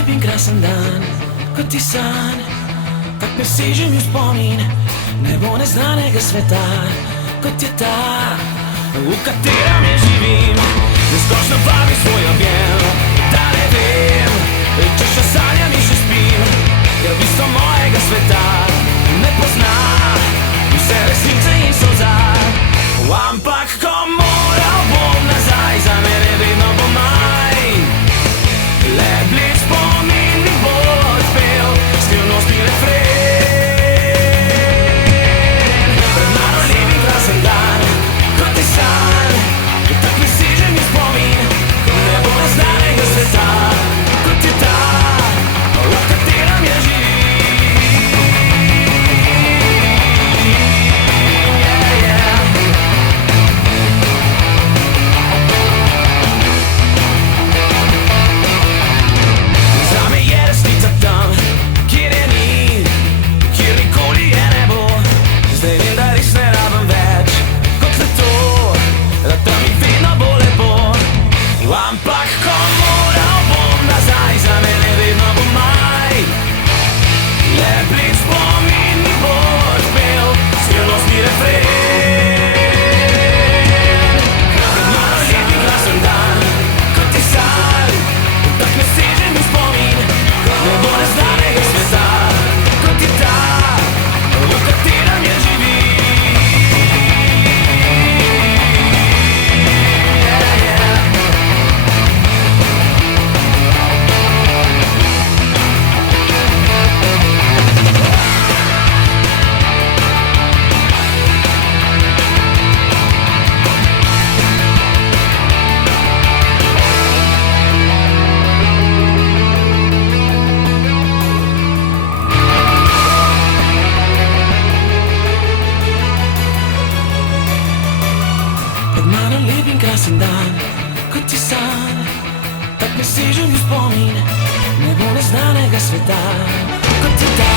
lep in krasen dan, kot ti san. Tak me seže mi v spomin nebo neznanega sveta, kot je ta, v katerem je živim. Neskončno vabim svoj objem, da ne vem, če še sanjam in še spim. Je bistvo mojega sveta, ne pozna vse resnice in solza. Ampak ko moral bom nazaj, za mene vedno bo manj. Le blic spomin mi bo odpel skrivnostni refren. Pred mano lep in krasen dan, kot je san. Tak me seže mi spomin nebo neznanega sveta, kot je ta, v katerem ja živim. Ampak ko moral bom nazaj, za mene vedno bo manj. Le blic spomin mi bo odpel skrivnostni refren. Pred mano lep in krasen dan, kot je san. Tak me seže mi spomin nebo neznanega sveta, kot je ta, v katerem ja živim. Pred mano lep in krasen dan, kot ti san. Tak me seže mi spomin nebo neznanega sveta, kot je ta,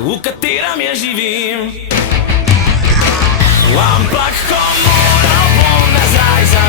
v katerem ja živim. Ampak ko moral bom nazaj, za